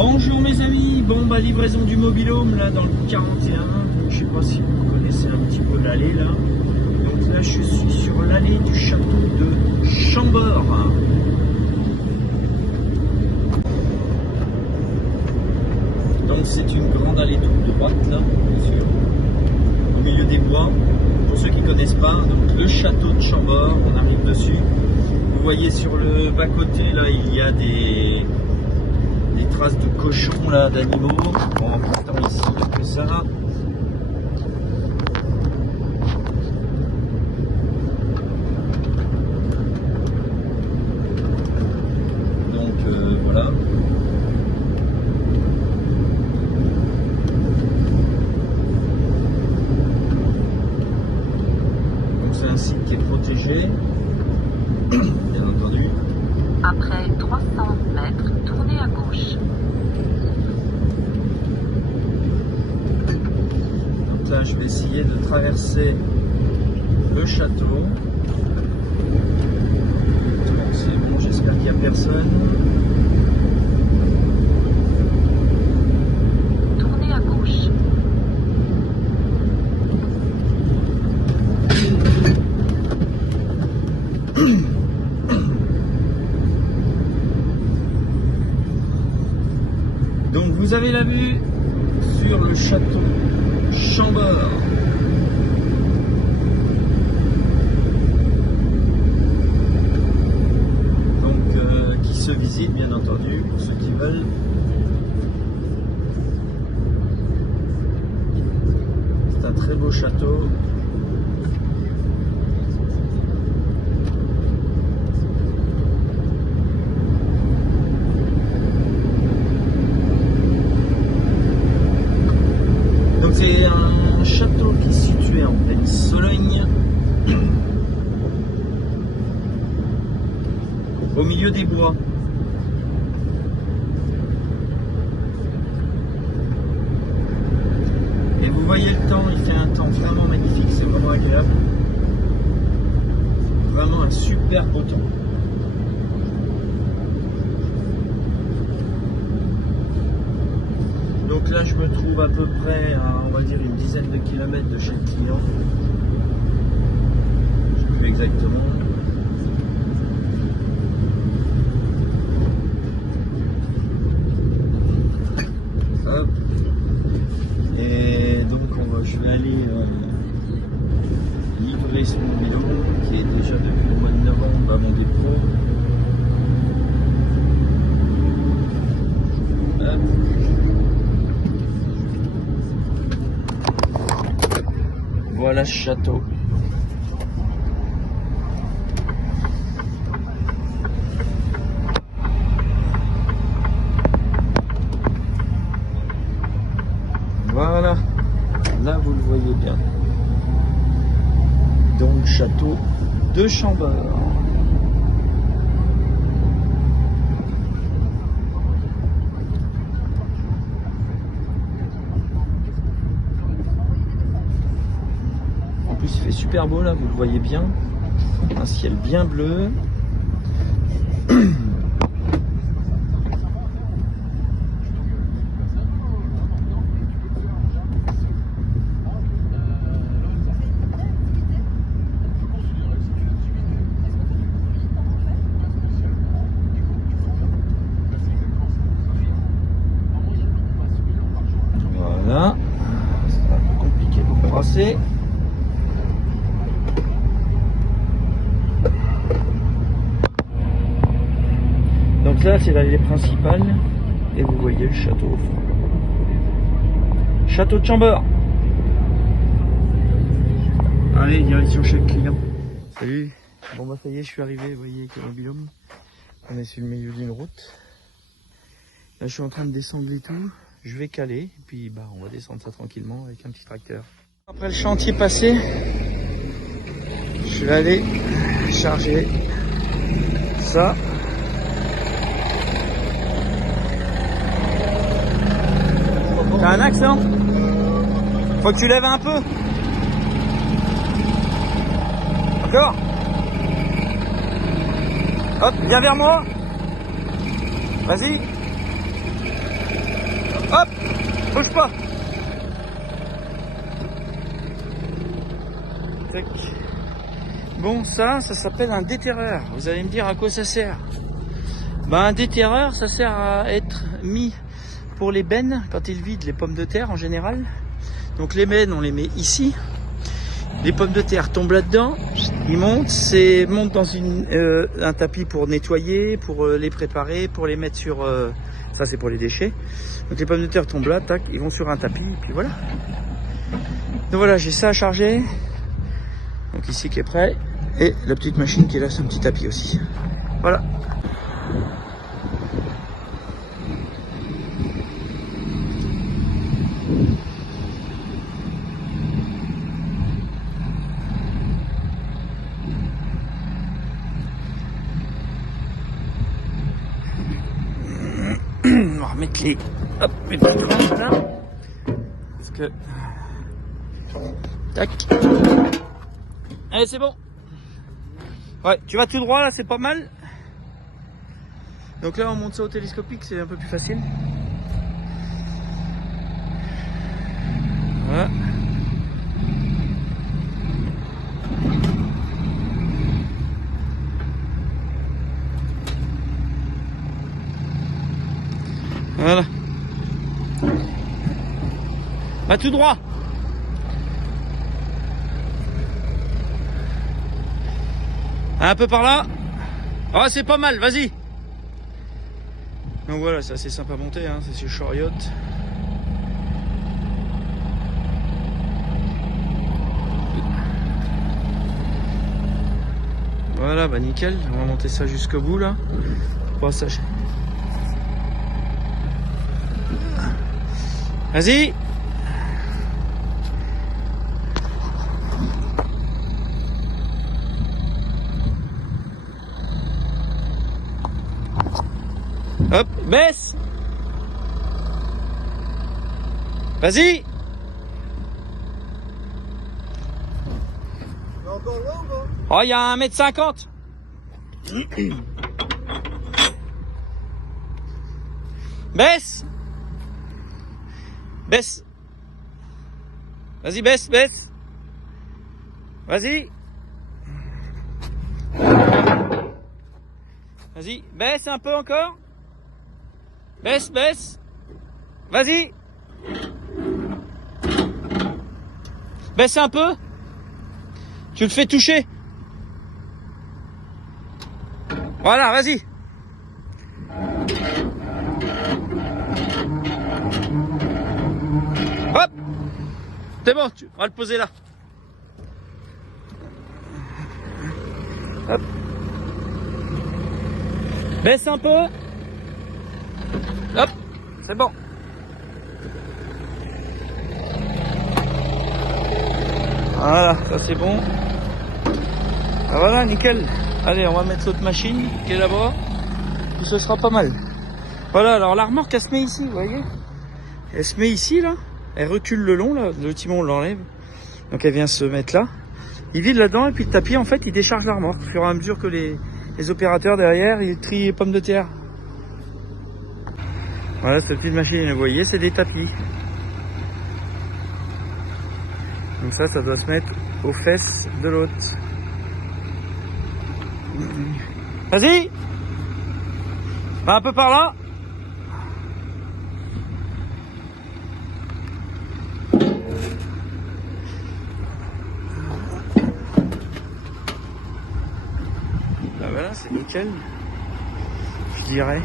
Bonjour mes amis, bon bah livraison du mobil-home là dans le 41, je sais pas si vous connaissez un petit peu l'allée là. Donc là je suis sur l'allée du château de Chambord. Donc c'est une grande allée toute droite là, bien sûr, au milieu des bois. Pour ceux qui ne connaissent pas, donc le château de Chambord, on arrive dessus. Vous voyez sur le bas-côté là, il y a des traces de cochons là, d'animaux. Bon, pourtant ici il n'y a que ça. Donc voilà. Donc c'est un site qui est protégé, bien entendu. Après 300 mètres, tournez à gauche. Donc là, je vais essayer de traverser le château. Bon, c'est bon, j'espère qu'il n'y a personne. Tournez à gauche. Donc vous avez la vue sur le château Chambord. Donc qui se visite bien entendu pour ceux qui veulent. C'est un très beau château. C'est un château qui est situé en pleine Sologne, au milieu des bois. Et vous voyez le temps, il fait un temps vraiment magnifique, c'est vraiment agréable. Vraiment un super beau temps. Donc là je me trouve à peu près à, on va dire, une dizaine de kilomètres de chez le client. Je sais plus exactement. Hop. Et donc je vais aller livrer son mobil qui est déjà depuis le mois de novembre à mon dépôt. Hop. Voilà ce château. Voilà, là vous le voyez bien. Donc château de Chambord. Il fait super beau là, vous le voyez bien, un ciel bien bleu. Voilà, c'est un peu compliqué de passer. Donc là c'est l'allée principale et vous voyez le château au fond. Château de Chambord. Allez, direction chez le client. Salut. Bon bah ça y est, je suis arrivé, vous voyez avec le mobil-home. On est sur le milieu d'une route. Là je suis en train de descendre et tout. Je vais caler et puis bah on va descendre ça tranquillement avec un petit tracteur. Après le chantier passé, je vais aller charger ça. T'as un axe, non? Faut que tu lèves un peu. Encore. Hop, viens vers moi. Vas-y. Hop, bouge pas. Tac. Bon, ça s'appelle un déterreur. Vous allez me dire à quoi ça sert. Ben, un déterreur, ça sert à être mis pour les bennes quand ils vident les pommes de terre en général. Donc les bennes, on les met ici. Les pommes de terre tombent là-dedans, ils montent dans un tapis pour nettoyer, pour les préparer, pour les mettre sur... ça c'est pour les déchets. Donc les pommes de terre tombent là, tac, ils vont sur un tapis, et puis voilà. Donc voilà, j'ai ça à charger. Donc ici qui est prêt. Et la petite machine qui est là sur un petit tapis aussi. Voilà. On va remettre les petites ranges là. Parce que... Tac. Allez, c'est bon. Ouais, tu vas tout droit là, c'est pas mal. Donc là, on monte ça au télescopique, c'est un peu plus facile. Voilà. Voilà. Va tout droit. Un peu par là. Ah, c'est pas mal, vas-y. Donc voilà, c'est assez simple à monter, hein, c'est sur chariot. Voilà, bah nickel, on va monter ça jusqu'au bout là. Passage. Vas-y. Hop, baisse. Vas-y. Oh, il y a 1,50 m. Baisse. Baisse. Vas-y, baisse, baisse. Vas-y. Vas-y, baisse un peu encore. Baisse, baisse. Vas-y. Baisse un peu. Tu le fais toucher. Voilà, vas-y. Hop. C'est bon, on va le poser là. Hop. Baisse un peu. Hop, c'est bon. Voilà, ça c'est bon. Ah, voilà, nickel. Allez, on va mettre l'autre machine qui est là-bas. Et ce sera pas mal. Voilà, alors la remorque, elle se met ici, vous voyez. Elle se met ici, là. Elle recule le long, là. Le timon, on l'enlève. Donc elle vient se mettre là. Il vide là-dedans et puis le tapis, en fait, il décharge la remorque. Au fur et à mesure que les opérateurs derrière, ils trient les pommes de terre. Voilà, cette petite machine, vous voyez, c'est des tapis. Donc ça doit se mettre aux fesses de l'autre. Vas-y. Va un peu par là. Bah voilà, c'est nickel. Je dirais.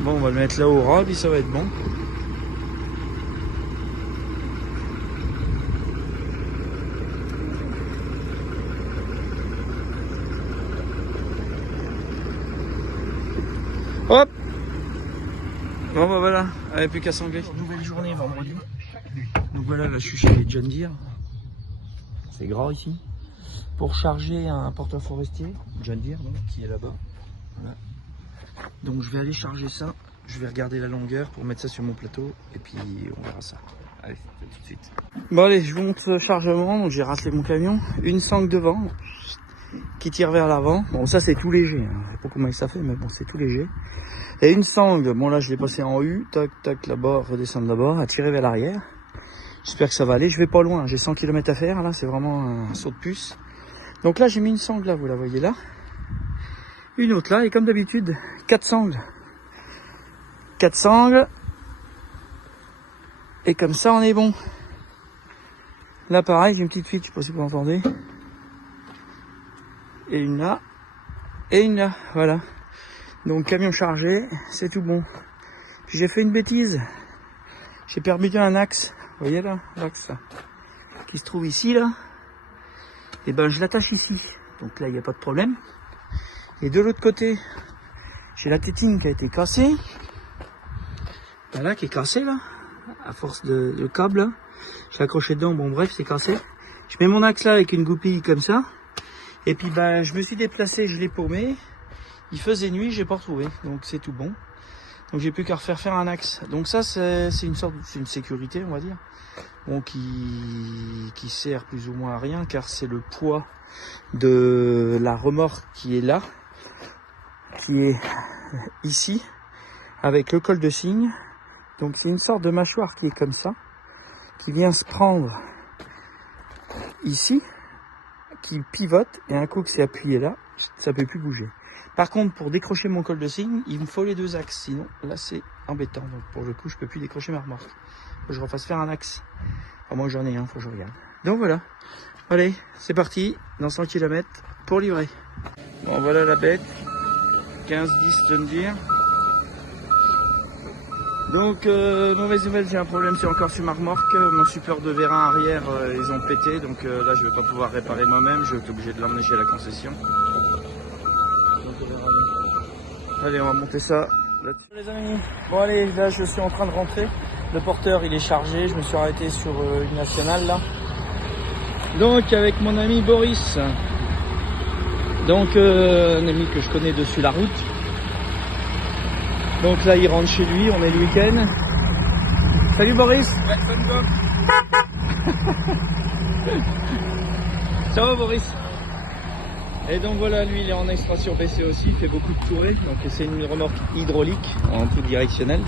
Bon, on va le mettre là au ras, puis ça va être bon. Hop. Bon bah voilà, allez, plus qu'à s'enlever. Nouvelle journée vendredi. Donc voilà, là je suis chez John Deere. C'est gras ici. Pour charger un porteur forestier, John Deere donc, qui est là-bas. Voilà. Donc je vais aller charger ça. Je vais regarder la longueur pour mettre ça sur mon plateau. Et puis on verra ça. Allez, c'est tout de suite. Bon allez, je vous montre le chargement. Donc j'ai racelé mon camion. Une sangle devant. qui tire vers l'avant. Bon, ça c'est tout léger, hein. Je sais pas comment ça fait, mais bon, c'est tout léger. Et une sangle, bon là je l'ai passé en U, tac tac là-bas, redescendre là-bas, à tirer vers l'arrière. J'espère que ça va aller, je vais pas loin, j'ai 100 km à faire, là c'est vraiment un saut de puce. Donc là j'ai mis une sangle là, vous la voyez là. Une autre là, et comme d'habitude, 4 sangles. 4 sangles. Et comme ça on est bon. Là pareil, j'ai une petite fuite, je sais pas si vous entendez. Et une là. Et une là, voilà. Donc camion chargé, c'est tout bon. Puis j'ai fait une bêtise. J'ai perdu un axe. Vous voyez là, l'axe là, qui se trouve ici là. Et ben je l'attache ici. Donc là il n'y a pas de problème. Et de l'autre côté, j'ai la tétine qui a été cassée. Voilà, qui est cassée là. À force de câble là. Je l'ai accroché dedans, bon bref c'est cassé. Je mets mon axe là avec une goupille comme ça. Et puis ben je me suis déplacé, je l'ai paumé. Il faisait nuit, j'ai pas retrouvé, donc c'est tout bon. Donc j'ai plus qu'à refaire faire un axe. Donc ça c'est une sécurité, on va dire, bon qui sert plus ou moins à rien, car c'est le poids de la remorque qui est là, qui est ici, avec le col de cygne. Donc c'est une sorte de mâchoire qui est comme ça, qui vient se prendre ici, qui pivote, et un coup que c'est appuyé là, ça peut plus bouger. Par contre, pour décrocher mon col de cygne, il me faut les 2 axes. Sinon, là, c'est embêtant. Donc, pour le coup, je peux plus décrocher ma remorque. Faut que je refasse faire un axe. Enfin, moi, j'en ai un, faut que je regarde. Donc, voilà. Allez, c'est parti. Dans 100 km pour livrer. Bon, voilà la bête. 15-10 tonnes dire. Donc, mauvaise nouvelle, j'ai un problème. C'est encore sur ma remorque. Mon support de vérin arrière, ils ont pété. Donc, là, je vais pas pouvoir réparer moi-même. Je vais être obligé de l'emmener chez la concession. Allez, on va monter ça là-dessus. Les amis, bon allez, là je suis en train de rentrer. Le porteur il est chargé, je me suis arrêté sur une nationale là. Donc avec mon ami Boris. Donc un ami que je connais dessus la route. Donc là il rentre chez lui, on est le week-end. Salut Boris. Ouais, salut Bob. Ça va Boris? Et donc voilà, lui il est en extraction baissée aussi, il fait beaucoup de tourées, donc c'est une remorque hydraulique en tout directionnel.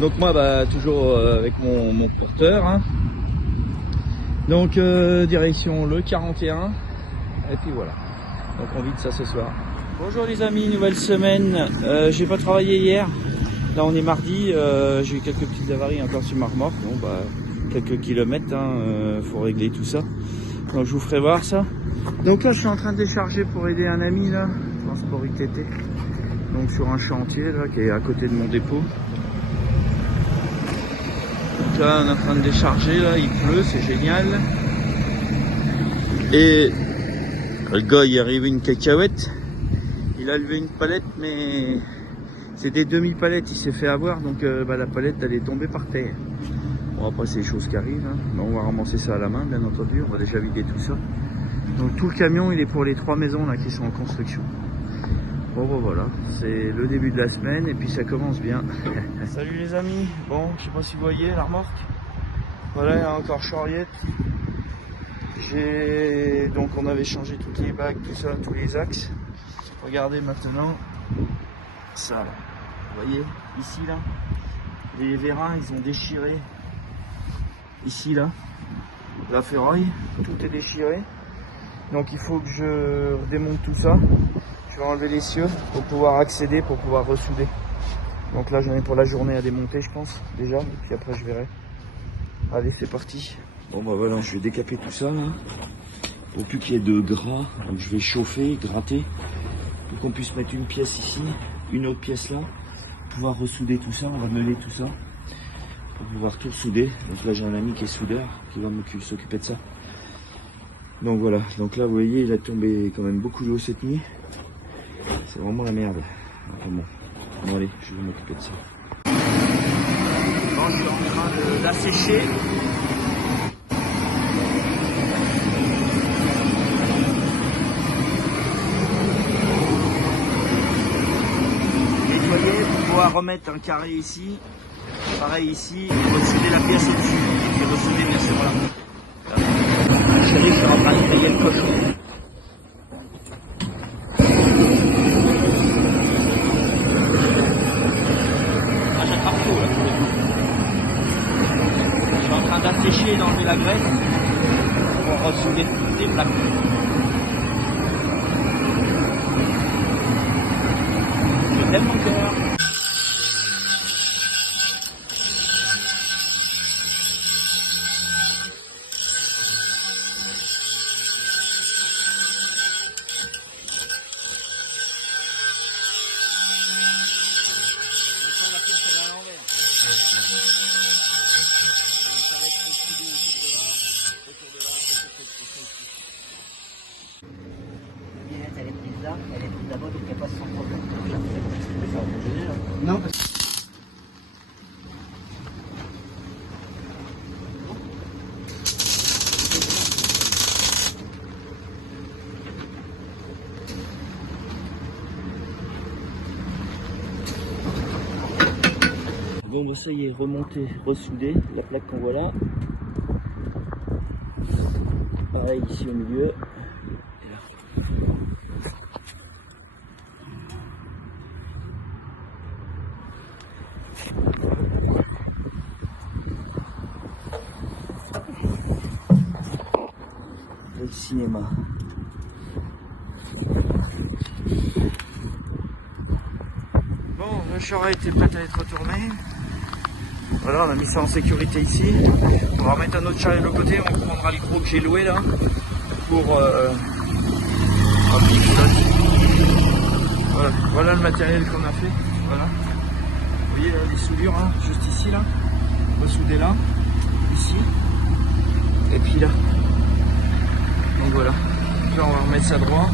Donc moi bah toujours avec mon porteur, hein. Donc direction le 41, et puis voilà, donc on vide ça ce soir. Bonjour les amis, nouvelle semaine, j'ai pas travaillé hier, là on est mardi, j'ai eu quelques petites avaries encore sur ma remorque, bon bah quelques kilomètres, hein, faut régler tout ça, donc je vous ferai voir ça. Donc là je suis en train de décharger pour aider un ami là, transport ITT, donc sur un chantier là qui est à côté de mon dépôt. Donc là on est en train de décharger, là il pleut, c'est génial. Et le gars il est arrivé une cacahuète, il a levé une palette mais c'est des demi-palettes, il s'est fait avoir, donc la palette elle est tombée par terre. Bon après c'est des choses qui arrivent, hein. On va ramasser ça à la main bien entendu, on va déjà vider tout ça. Donc tout le camion il est pour les 3 maisons là qui sont en construction. Bon voilà, c'est le début de la semaine et puis ça commence bien. Salut les amis, bon je sais pas si vous voyez la remorque. Voilà, il y a encore charriette. Donc on avait changé toutes les bagues, tout ça, tous les axes. Regardez maintenant ça là. Vous voyez ici là, les vérins ils ont déchiré. Ici là, la ferraille, tout est déchiré. Donc il faut que je démonte tout ça. Je vais enlever les cieux pour pouvoir accéder, pour pouvoir ressouder. Donc là j'en ai pour la journée à démonter je pense déjà. Et puis après je verrai. Allez c'est parti. Bon bah voilà, je vais décaper tout ça là. Pour plus qu'il y ait de gras. Donc je vais chauffer, gratter. Pour qu'on puisse mettre une pièce ici, une autre pièce là. Pour pouvoir ressouder tout ça, on va meuler tout ça. Pour pouvoir tout souder. Donc là j'ai un ami qui est soudeur qui va s'occuper de ça. Donc voilà, donc là vous voyez il a tombé quand même beaucoup d'eau cette nuit. C'est vraiment la merde. Enfin bon, allez, je vais m'occuper de ça. Bon, je suis en train de l'assécher. Nettoyer pour pouvoir remettre un carré ici. Pareil ici, et ressouder la pièce au-dessus. Et ressouder bien sûr là. Chérie, je suis en train de payer le cochon. ressouder des plaques. J'ai tellement peur. Elle est prise là, elle est prise là-bas, donc il n'y a pas sans problème. Non, bon bah ça y est, remonté, ressoudé, la plaque qu'on voit là. Pareil ici au milieu. Et là. Le cinéma. Bon, le char était prêt à être retourné. Voilà, on a mis ça en sécurité ici. On va remettre un autre char de l'autre côté, on prendra les gros que j'ai loué là pour voilà. Voilà le matériel qu'on a fait. Voilà. Vous voyez là, les soudures hein, juste ici là. On va souder là, ici, et puis là. Donc voilà. Là on va remettre ça droit.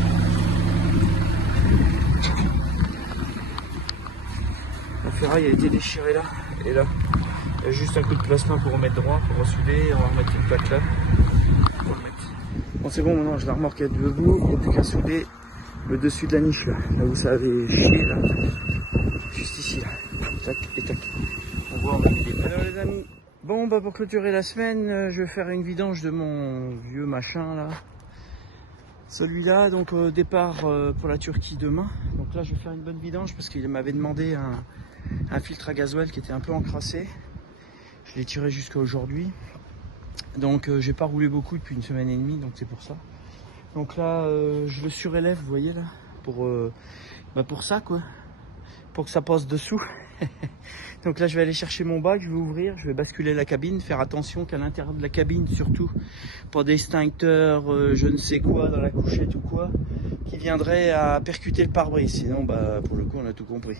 La ferraille a été déchirée là et là. Il y a juste un coup de plasma pour remettre droit, pour ressouder. On va remettre une plaque là. Bon c'est bon, maintenant je la remorque à debout. Il n'y a plus qu'à souder le dessus de la niche là. Là où ça avait chié là. Juste ici là. Tac et tac. On voit on a mis les... Alors les amis. Bon bah pour clôturer la semaine, je vais faire une vidange de mon vieux machin là. Celui-là, donc départ pour la Turquie demain. Donc là je vais faire une bonne vidange parce qu'il m'avait demandé un filtre à gasoil qui était un peu encrassé. Je l'ai tiré jusqu'à aujourd'hui. Donc j'ai pas roulé beaucoup depuis une semaine et demie, donc c'est pour ça. Donc là je le surélève, vous voyez là, pour ça quoi. Pour que ça passe dessous. Donc là je vais aller chercher mon bac, je vais ouvrir, je vais basculer la cabine, faire attention qu'à l'intérieur de la cabine surtout, pas d'extincteur, je ne sais quoi dans la couchette ou quoi, qui viendrait à percuter le pare-brise, sinon bah pour le coup on a tout compris.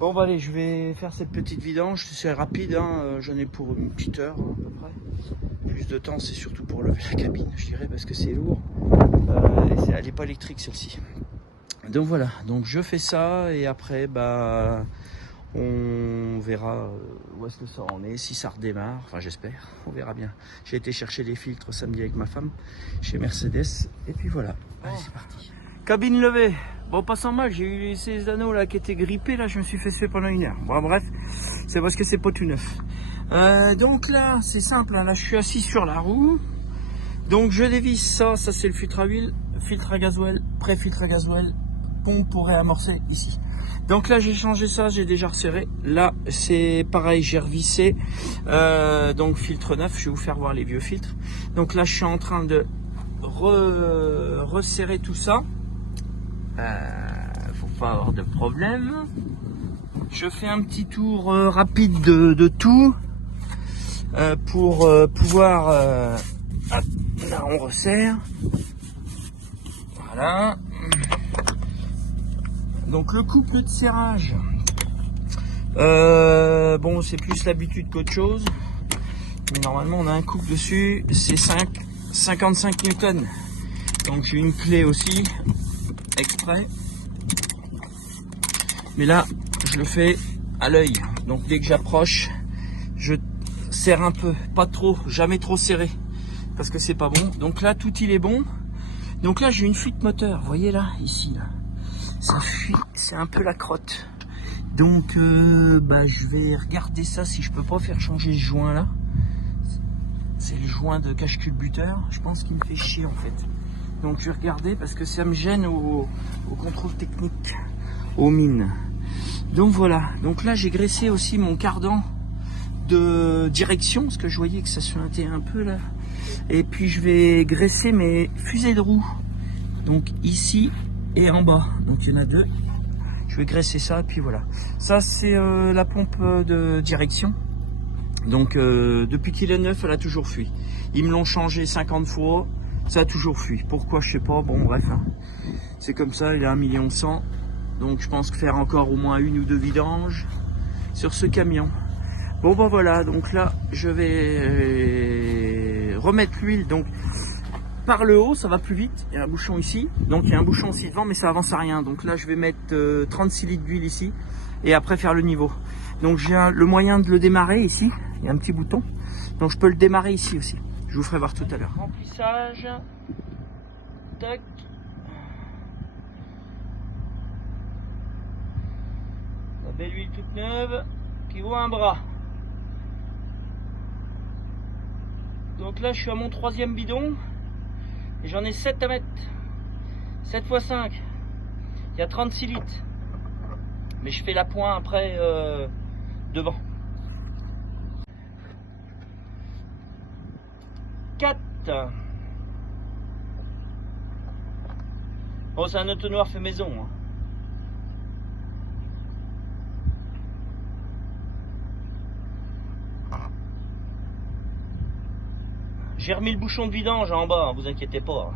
Bon bah allez, je vais faire cette petite vidange, c'est rapide, hein, j'en ai pour une petite heure hein, à peu près. Plus de temps c'est surtout pour lever la cabine je dirais parce que c'est lourd, et elle n'est pas électrique celle-ci. Donc voilà, donc je fais ça et après bah on verra où est-ce que ça en est, si ça redémarre, enfin j'espère, on verra bien. J'ai été chercher les filtres samedi avec ma femme chez Mercedes et puis voilà, allez c'est parti. Cabine levée, bon pas sans mal, j'ai eu ces anneaux là qui étaient grippés, là je me suis fait suer pendant une heure. Bon bref, c'est parce que c'est pas tout neuf. Donc là c'est simple, hein, là je suis assis sur la roue, donc je dévisse ça c'est le filtre à huile, filtre à gasoil, pré-filtre à gasoil, pompe pour réamorcer ici. Donc là j'ai changé ça, j'ai déjà resserré. Là c'est pareil, j'ai revissé. Donc filtre neuf, je vais vous faire voir les vieux filtres. Donc là je suis en train de resserrer tout ça. Faut pas avoir de problème. Je fais un petit tour rapide de tout pour pouvoir... là on resserre. Voilà. Donc le couple de serrage, bon c'est plus l'habitude qu'autre chose, mais normalement on a un couple dessus, c'est 55 newtons. Donc j'ai une clé aussi, exprès, mais là je le fais à l'œil, donc dès que j'approche, je serre un peu, pas trop, jamais trop serré, parce que c'est pas bon. Donc là tout il est bon, donc là j'ai une fuite moteur, vous voyez là, ici là. Ça fuit, c'est un peu la crotte. Donc bah, je vais regarder ça si je peux pas faire changer ce joint là. C'est le joint de cache-culbuteur. Je pense qu'il me fait chier en fait. Donc je vais regarder parce que ça me gêne au contrôle technique, aux mines. Donc voilà. Donc là j'ai graissé aussi mon cardan de direction parce que je voyais que ça suintait un peu là. Et puis je vais graisser mes fusées de roue. Donc ici et en bas. Donc il y en a 2. Je vais graisser ça et puis voilà. Ça c'est la pompe de direction. Donc depuis qu'il est neuf, elle a toujours fui. Ils me l'ont changé 50 fois, ça a toujours fui. Pourquoi, je sais pas, bon bref. Hein. C'est comme ça, il est 1,1 million. Donc je pense que faire encore au moins 1 ou 2 vidanges sur ce camion. Bon ben voilà, donc là je vais remettre l'huile. Donc par le haut, ça va plus vite. Il y a un bouchon ici, donc il y a un bouchon aussi devant, mais ça avance à rien. Donc là je vais mettre 36 litres d'huile ici et après faire le niveau. Donc j'ai le moyen de le démarrer ici. Il y a un petit bouton, donc je peux le démarrer ici aussi. Je vous ferai voir tout à l'heure. Remplissage. Tac. La belle huile toute neuve qui vaut un bras. Donc là je suis à mon 3e bidon et j'en ai 7 à mettre. 7 x 5. Il y a 36 litres. Mais je fais la pointe après devant. 4. Bon, c'est un entonnoir fait maison. Hein. J'ai remis le bouchon de vidange en bas, hein, vous inquiétez pas.